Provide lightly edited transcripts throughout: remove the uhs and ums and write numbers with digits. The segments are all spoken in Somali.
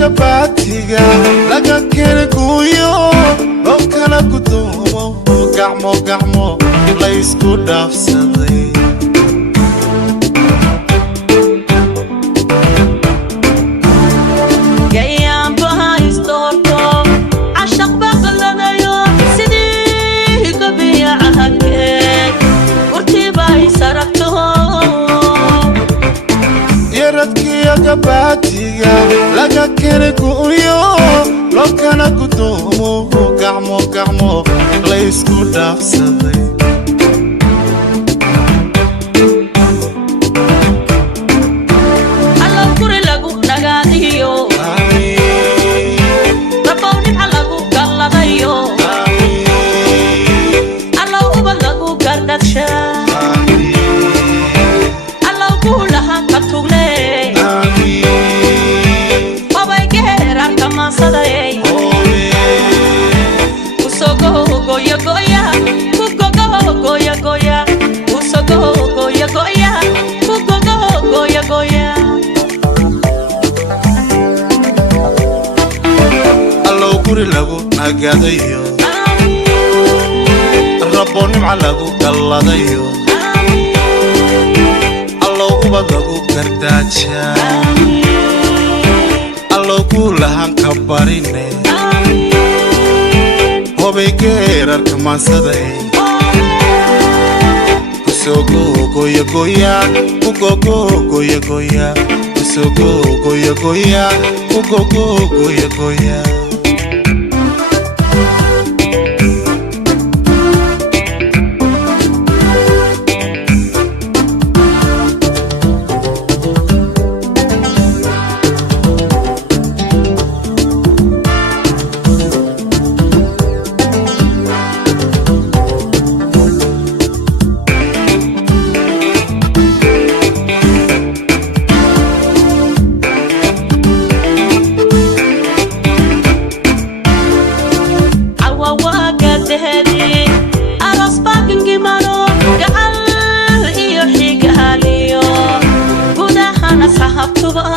gabatiga laga kene guyo lo kala gudomo gacmo la isku dhaafsaday gabatiga laga kene guyo lo kala gudomo gacmo la isku dhaafsaday alla kure lagu dhagaadiyo rabawni lagu galladayo alla uba lagu gardadsha alla kulaha katugle guri lagu nagadayo raboni lagu galladayo allo uba lagu gardaaja allo kulahan ka barine hobay geerar kamaansaday kusogo goya kugogo goya kusogo goya kugogo goya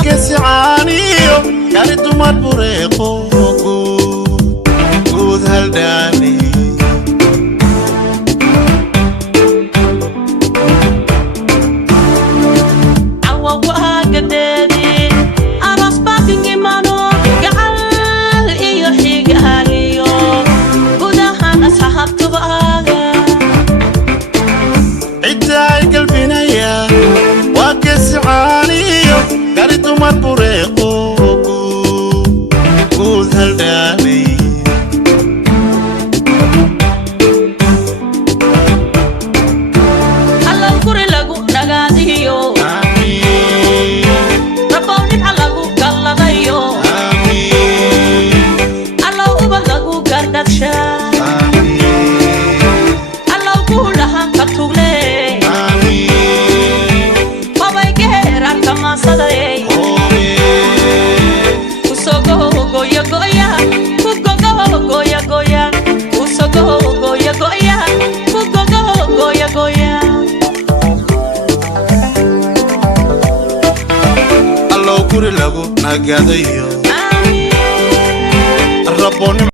كسعانيو كاري تمر بريقو قود هالداني عوا وقدادي أراس باكنجي مانو قعال إيو حيقاليو قودها أصحاب تبقاغا عداي قلبي نيا وكسعانيو كاري تمر بريقو قود هالداني alla kure lagu dhagaadiyo rabawni lagu galladayo alla uba lagu gardadsha alla kulaha katugle hobay geerar kamaansaday kusogo goya kugogo goya kusogo goya kugogo goya allo guri lagu nagadayo raboni